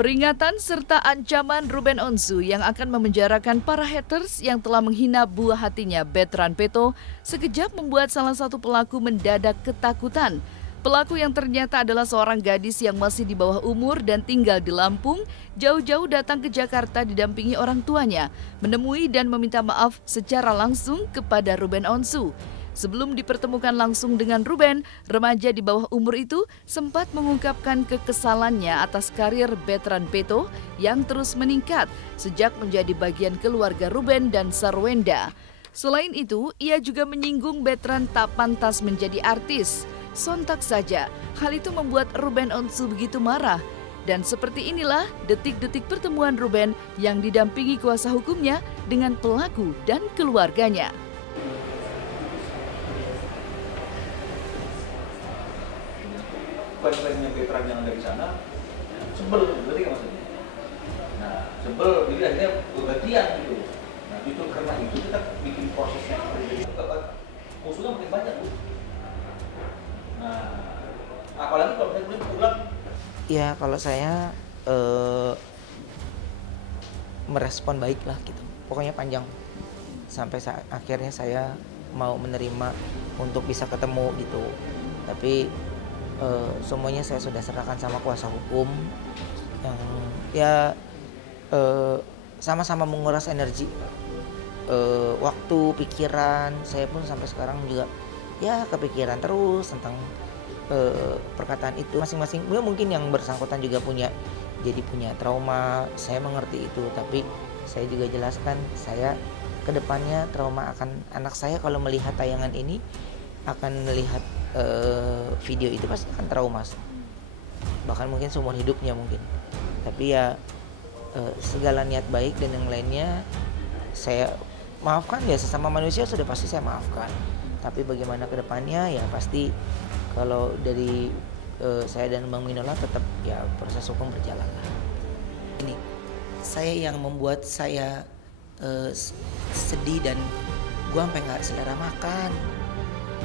Peringatan serta ancaman Ruben Onsu yang akan memenjarakan para haters yang telah menghina buah hatinya Bertrand Peto sekejap membuat salah satu pelaku mendadak ketakutan. Pelaku yang ternyata adalah seorang gadis yang masih di bawah umur dan tinggal di Lampung, jauh-jauh datang ke Jakarta didampingi orang tuanya, menemui dan meminta maaf secara langsung kepada Ruben Onsu. Sebelum dipertemukan langsung dengan Ruben, remaja di bawah umur itu sempat mengungkapkan kekesalannya atas karir Bertrand Peto yang terus meningkat sejak menjadi bagian keluarga Ruben dan Sarwenda. Selain itu, ia juga menyinggung Bertrand tak pantas menjadi artis. Sontak saja, hal itu membuat Ruben Onsu begitu marah. Dan seperti inilah detik-detik pertemuan Ruben yang didampingi kuasa hukumnya dengan pelaku dan keluarganya. Fans-fansnya Bertrand yang ada di sana sebel, berarti kan maksudnya. Nah, sebel, jadi akhirnya kebagian gitu. Nah, justru karena itu kita bikin prosesnya jadi musuhnya makin banyak, Bu. Nah, apalagi kalau saya pulang. Ya, kalau saya merespon baik lah gitu. Pokoknya panjang. Sampai akhirnya saya mau menerima untuk bisa ketemu gitu. Tapi semuanya saya sudah serahkan sama kuasa hukum yang ya sama-sama menguras energi, waktu, pikiran. Saya pun sampai sekarang juga ya kepikiran terus tentang perkataan itu. Masing-masing mungkin yang bersangkutan juga punya trauma. Saya mengerti itu, tapi saya juga jelaskan saya kedepannya trauma akan anak saya kalau melihat tayangan ini, akan melihat video itu pasti akan trauma, bahkan mungkin seumur hidupnya mungkin. Tapi ya segala niat baik dan yang lainnya saya maafkan, ya sesama manusia sudah pasti saya maafkan. Tapi bagaimana ke depannya ya pasti kalau dari saya dan Bang Minola tetap ya proses hukum berjalan lah. Ini saya yang membuat saya sedih dan gua sampai nggak selera makan,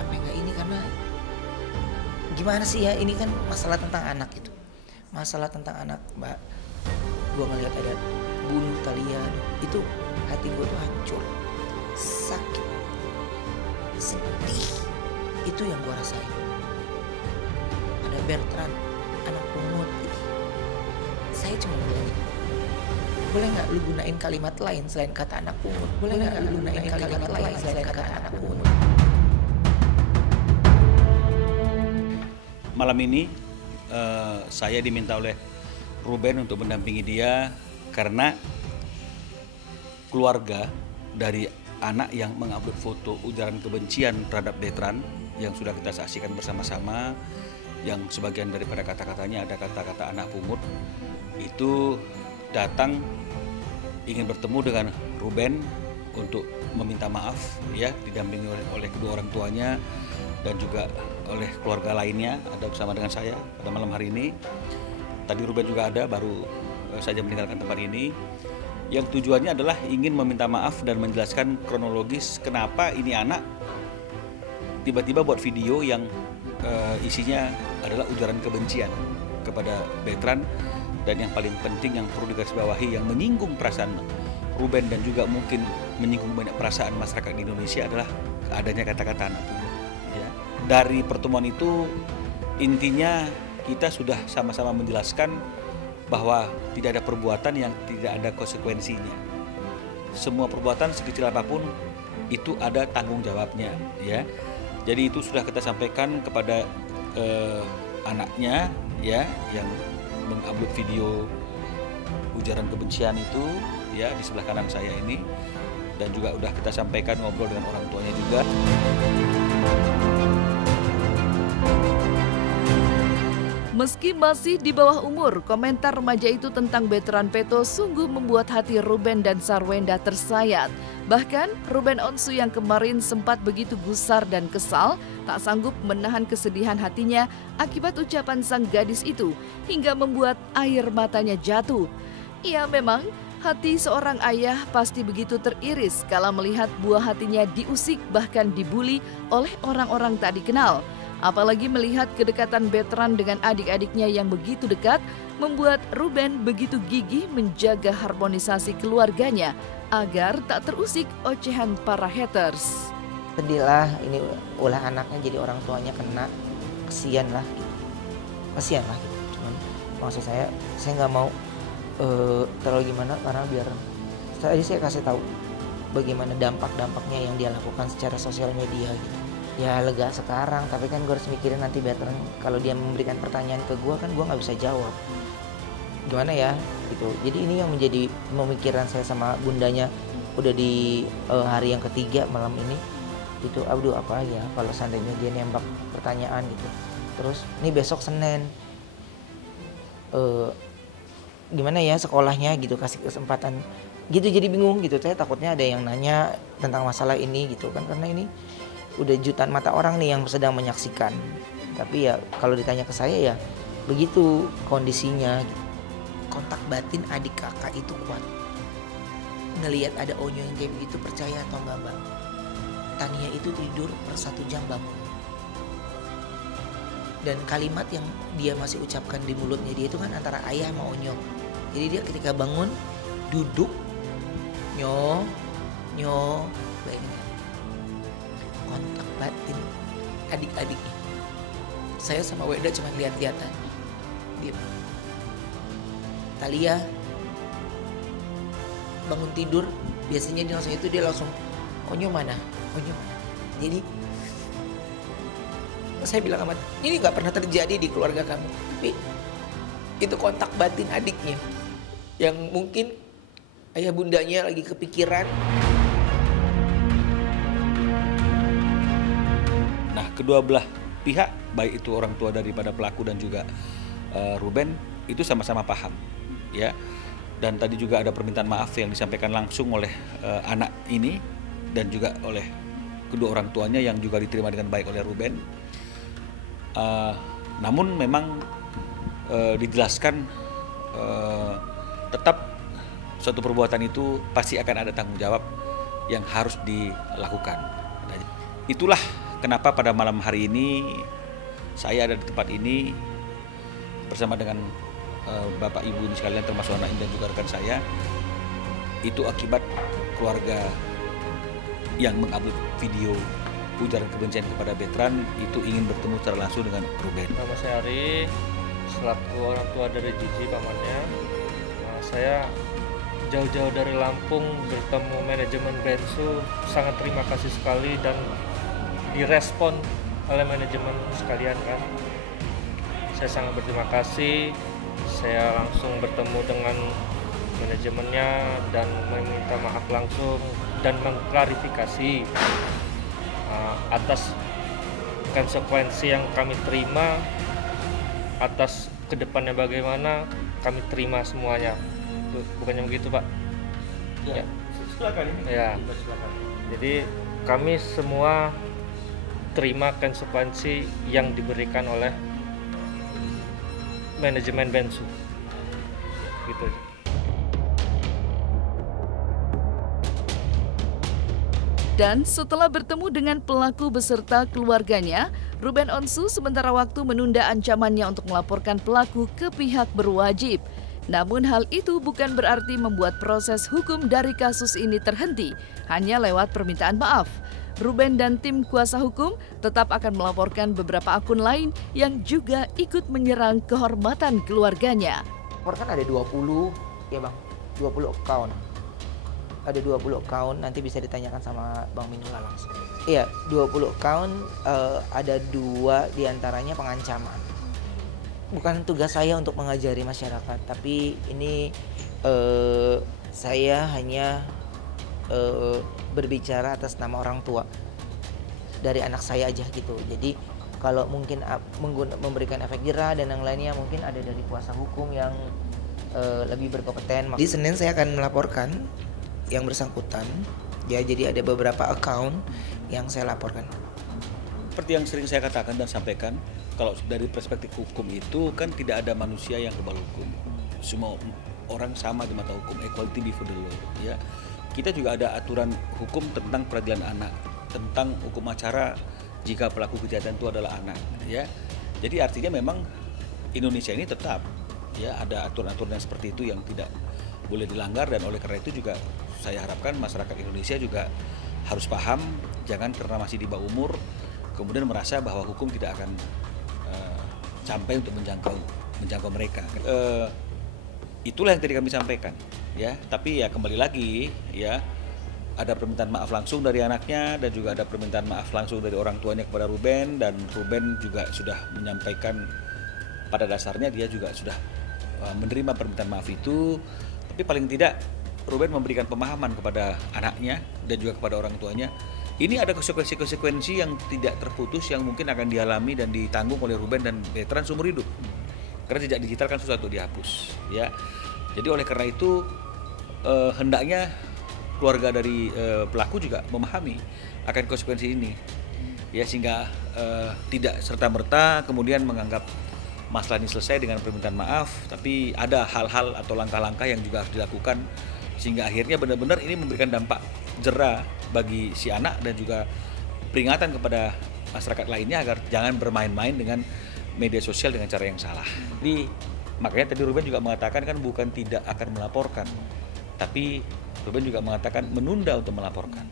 sampai nggak ini, karena gimana sih ya, ini kan masalah tentang anak itu, masalah tentang anak, Mbak. Gue ngeliat ada bunuh Thalia, itu hati gue tuh hancur, sakit, sedih, itu yang gue rasain. Ada Bertrand, anak pungut, itu. Saya cuma bilang, boleh nggak lu gunain kalimat lain selain kata anak pungut? Boleh nggak lu gunain kalimat lain selain kata anak pungut? Malam ini saya diminta oleh Ruben untuk mendampingi dia karena keluarga dari anak yang mengupload foto ujaran kebencian terhadap Bertrand yang sudah kita saksikan bersama-sama, yang sebagian daripada kata-katanya ada kata-kata anak pungut, itu datang ingin bertemu dengan Ruben untuk meminta maaf, ya, didampingi oleh kedua orang tuanya dan juga oleh keluarga lainnya, ada bersama dengan saya pada malam hari ini. Tadi Ruben juga ada, baru saja meninggalkan tempat ini. Yang tujuannya adalah ingin meminta maaf dan menjelaskan kronologis kenapa ini anak tiba-tiba buat video yang isinya adalah ujaran kebencian kepada Bertrand, dan yang paling penting yang perlu digarisbawahi yang menyinggung perasaan Ruben dan juga mungkin menyinggung banyak perasaan masyarakat di Indonesia adalah adanya kata-kata anak pungut. Dari pertemuan itu intinya kita sudah sama-sama menjelaskan bahwa tidak ada perbuatan yang tidak ada konsekuensinya. Semua perbuatan sekecil apapun itu ada tanggung jawabnya, ya. Jadi itu sudah kita sampaikan kepada anaknya, ya, yang mengupload video ujaran kebencian itu, ya, di sebelah kanan saya ini, dan juga sudah kita sampaikan ngobrol dengan orang tuanya juga. Meski masih di bawah umur, komentar remaja itu tentang Bertrand Peto sungguh membuat hati Ruben dan Sarwenda tersayat. Bahkan Ruben Onsu yang kemarin sempat begitu gusar dan kesal, tak sanggup menahan kesedihan hatinya akibat ucapan sang gadis itu, hingga membuat air matanya jatuh. Ya memang, hati seorang ayah pasti begitu teriris kala melihat buah hatinya diusik bahkan dibuli oleh orang-orang tak dikenal. Apalagi melihat kedekatan Bertrand dengan adik-adiknya yang begitu dekat, membuat Ruben begitu gigih menjaga harmonisasi keluarganya agar tak terusik ocehan para haters. Sedih lah, ini ulah anaknya jadi orang tuanya kena, kasihan lah gitu. Kasihan lah gitu. Cuman maksud saya nggak mau terlalu gimana, karena biar tadi saya kasih tahu bagaimana dampak-dampaknya yang dia lakukan secara sosial media gitu. Ya lega sekarang, tapi kan gue harus mikirin nanti Bertrand kalau dia memberikan pertanyaan ke gue, kan gue nggak bisa jawab. Gimana ya gitu. Jadi ini yang menjadi pemikiran saya sama bundanya udah di hari yang ketiga malam ini. Itu aduh apa ya kalau seandainya dia nembak pertanyaan gitu. Terus ini besok Senin gimana ya sekolahnya gitu, kasih kesempatan gitu, jadi bingung gitu. Saya takutnya ada yang nanya tentang masalah ini gitu kan, karena ini udah jutaan mata orang nih yang sedang menyaksikan. Tapi ya kalau ditanya ke saya ya begitu kondisinya gitu. Kontak batin adik kakak itu kuat. Ngelihat ada Onyo yang kayak begitu, percaya atau enggak bang, Tania itu tidur per 1 jam bangun. Dan kalimat yang dia masih ucapkan di mulutnya dia itu kan antara ayah sama Onyo. Jadi dia ketika bangun duduk nyo bayangin, kontak batin adik-adiknya. Saya sama Weda cuma lihat-lihatan. Dia Talia bangun tidur, biasanya dia langsung Onyo mana? Jadi saya bilang sama, ini nggak pernah terjadi di keluarga kamu, tapi itu kontak batin adiknya yang mungkin ayah bundanya lagi kepikiran. Nah, kedua belah pihak, baik itu orang tua daripada pelaku dan juga Ruben, itu sama-sama paham, ya. Dan tadi juga ada permintaan maaf yang disampaikan langsung oleh anak ini dan juga oleh kedua orang tuanya yang juga diterima dengan baik oleh Ruben. Namun memang dijelaskan tetap suatu perbuatan itu pasti akan ada tanggung jawab yang harus dilakukan. Nah, itulah kenapa pada malam hari ini saya ada di tempat ini bersama dengan Bapak Ibu ini sekalian, termasuk anak ini dan juga rekan saya. Itu akibat keluarga yang mengupload video ujaran kebencian kepada Bertrand itu ingin bertemu secara langsung dengan Ruben. Nama saya Ari, selaku orang tua dari Gigi pamannya. Saya jauh-jauh dari Lampung bertemu manajemen Bensu, sangat terima kasih sekali dan direspon oleh manajemen sekalian kan. Saya sangat berterima kasih. Saya langsung bertemu dengan manajemennya dan meminta maaf langsung dan mengklarifikasi atas konsekuensi yang kami terima, atas kedepannya bagaimana kami terima semuanya. Bukannya begitu Pak? Ya. Silakan ini. Ya. Jadi kami semua terima konsekuensi yang diberikan oleh manajemen Bensu. Gitu aja. Dan setelah bertemu dengan pelaku beserta keluarganya, Ruben Onsu sementara waktu menunda ancamannya untuk melaporkan pelaku ke pihak berwajib. Namun hal itu bukan berarti membuat proses hukum dari kasus ini terhenti, hanya lewat permintaan maaf. Ruben dan tim kuasa hukum tetap akan melaporkan beberapa akun lain yang juga ikut menyerang kehormatan keluarganya. Kan ada 20 ya bang, 20 account. Ada 20 account, nanti bisa ditanyakan sama Bang Minula langsung. Iya, 20 account, ada 2 diantaranya pengancaman. Bukan tugas saya untuk mengajari masyarakat, tapi ini saya hanya berbicara atas nama orang tua dari anak saya aja gitu. Jadi kalau mungkin memberikan efek jera dan yang lainnya mungkin ada dari kuasa hukum yang lebih berkompeten. Di Senin saya akan melaporkan yang bersangkutan. Ya, jadi ada beberapa account yang saya laporkan. Seperti yang sering saya katakan dan sampaikan, kalau dari perspektif hukum itu kan tidak ada manusia yang kebal hukum. Semua orang sama di mata hukum, equality before the law. Ya, kita juga ada aturan hukum tentang peradilan anak, tentang hukum acara jika pelaku kejahatan itu adalah anak, ya. Jadi artinya memang Indonesia ini tetap ya ada aturan-aturan seperti itu yang tidak boleh dilanggar, dan oleh karena itu juga saya harapkan masyarakat Indonesia juga harus paham, jangan karena masih di bawah umur kemudian merasa bahwa hukum tidak akan sampai untuk menjangkau mereka. Itulah yang tadi kami sampaikan, ya. Tapi ya kembali lagi, ya ada permintaan maaf langsung dari anaknya dan juga ada permintaan maaf langsung dari orang tuanya kepada Ruben, dan Ruben juga sudah menyampaikan pada dasarnya dia juga sudah menerima permintaan maaf itu. Tapi paling tidak Ruben memberikan pemahaman kepada anaknya dan juga kepada orang tuanya. Ini ada konsekuensi-konsekuensi yang tidak terputus yang mungkin akan dialami dan ditanggung oleh Ruben dan Bertrand seumur hidup. Karena jejak digital kan susah untuk dihapus, ya. Jadi oleh karena itu hendaknya keluarga dari pelaku juga memahami akan konsekuensi ini, ya, sehingga tidak serta-merta kemudian menganggap masalah ini selesai dengan permintaan maaf, tapi ada hal-hal atau langkah-langkah yang juga harus dilakukan sehingga akhirnya benar-benar ini memberikan dampak jera bagi si anak dan juga peringatan kepada masyarakat lainnya agar jangan bermain-main dengan media sosial dengan cara yang salah. Jadi makanya tadi Ruben juga mengatakan kan bukan tidak akan melaporkan, tapi Ruben juga mengatakan menunda untuk melaporkan.